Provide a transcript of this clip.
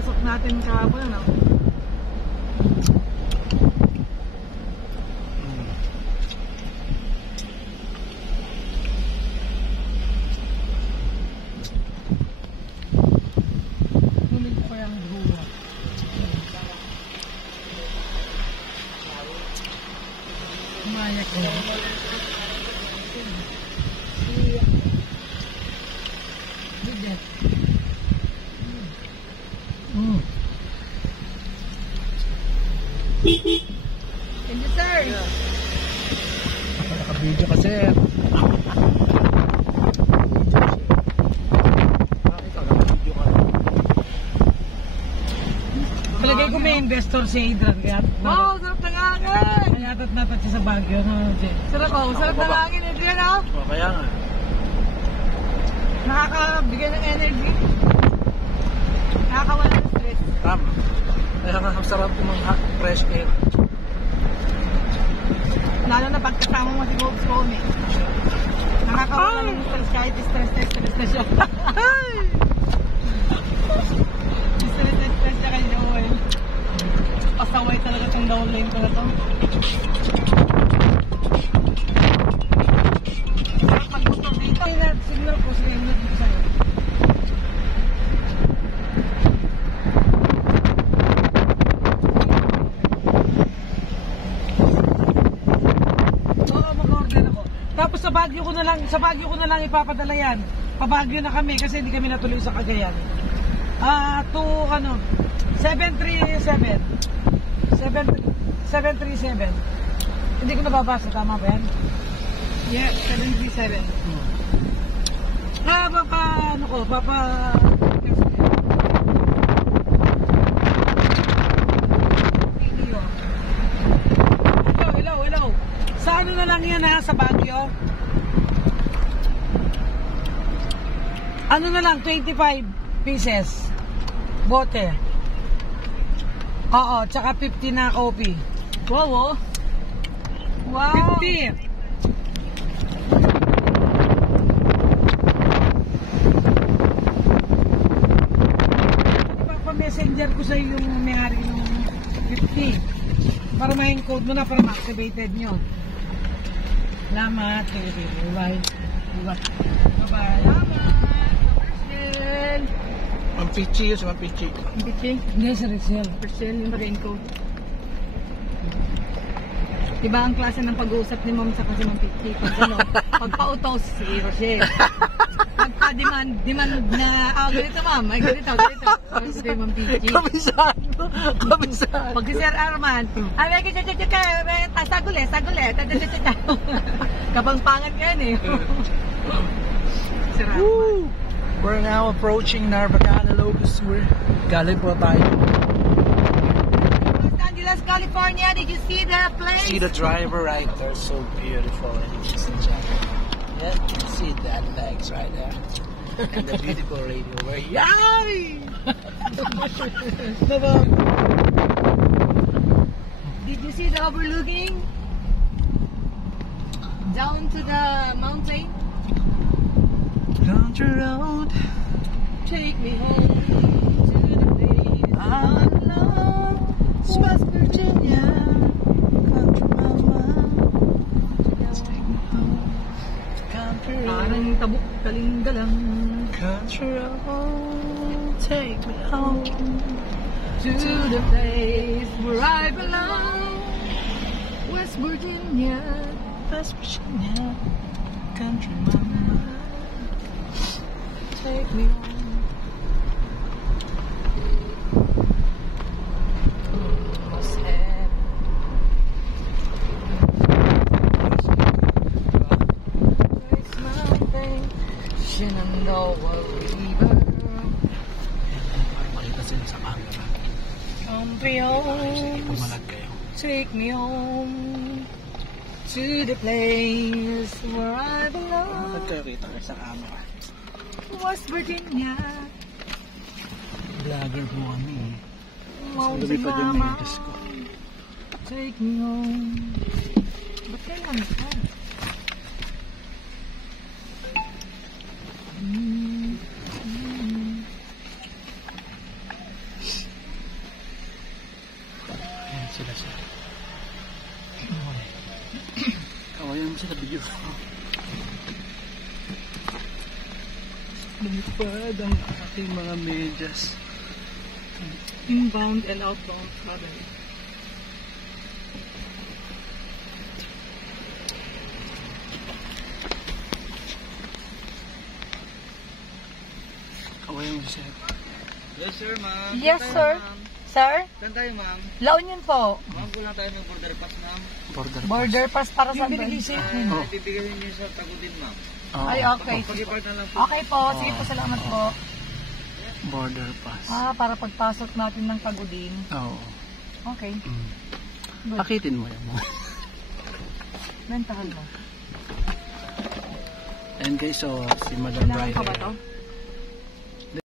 pasok natin kahapon, ano? Huling ko yung buwa. Umayak ko. Bigat. Thank you, sir. Naka-video ka, sir. Palagay ko may investor si Adrian. Kaya, sarap ng hangin. Kaya natat siya sa Baguio. No? Sarap ng hangin, Adrian, oh. O, kaya nga. Nakakabigay ng energy. Nakakawala ng stress. Tama. Kaya nga, ang sarap yung mga fresh air. Lalo na pagkasama mo si Wolf's Phone, eh. Nakakawala ng stress kahit stress na siya. Stress siya kay Joel. Pasaway talaga itong downline ko na to. Pag gusto dito, signal ko sila yung dito sa'yo. Oo, mag-order ako. Tapos sa Baguio ko na lang ipapadala yan. Pa-Baguio na kami kasi hindi kami natuloy sa Cagayan. To 737. 737. Hindi ko nababasa, tama ba yan? Yeah, 737. Hello. Sa ano na lang yan, ha? Sa Baguio? Ano na lang, 25 pieces. Bote. Oo, tsaka 50 na coffee. Wow, oh. Wow. 50. Ipapa-messenger ko sa iyo yung may-ari ng 50. Para ma-encode mo na, para ma-activated nyo. Salamat. Bye. Bye-bye. Salamat. Mampichi yun, si Mampichi. Mampichi? Hindi, sa Rizal. Rizal, yung raincoat. Diba ang klase ng pag-uusap ni Mom sa kasi Mampichi? Pag pautos si Rochelle. Pagka-demand na, ganito ma'am, ay ganito. Ganito yung Mampichi. Kabisado. Pag si Sir Arman, saguli. Kapangpangan ka yan, eh. Sir Arman. We're now approaching Narvacana Locust Sur. Galing po tayo. Los Angeles, California. Did you see the place? See the driver right there, so beautiful. Ladies and gentlemen. Yeah, you can see that legs right there. And the beautiful radio over here. Yay! Did you see the overlooking? Down to the mountain? Country road, take me home to the place I love, West Virginia. Country mama, just take me home. Country road, parang tabuk kalinggalang. country road, take me home To the place where I belong, West Virginia. West Virginia. Country mama, take me home. Shenandoah River. Makita sila sa camera. Country home, Pumalag kayo. take me home to the place where I belong, Nagkakita kayo sa camera. West Virginia. Vlogger po kami. Mountain Lumipad yung Mama, metas ko. take me home. Ba't kailan ito? sila video. Lumipad ang aking mga medyas. Inbound and outbound travel. Kaway mo siya. Yes, sir, ma'am. Yes, Saan tayo, sir. ma'am? Sir, Saan tayo, ma'am? La Union po. Ma'am, kulang tayo ng border pass, ma'am. Border pass para sa Ibibigay niyo sa Tagudin, ma'am. Ay, okay. Pag-ipart na lang po. Okay po. Sige po, salamat po. Border pass. Para pagpasok natin ng Tagudin. Oo. Okay. Good. Pakitin mo yan. Mental mo. And guys, so si Madam Kailangan pa ba Ryder. to?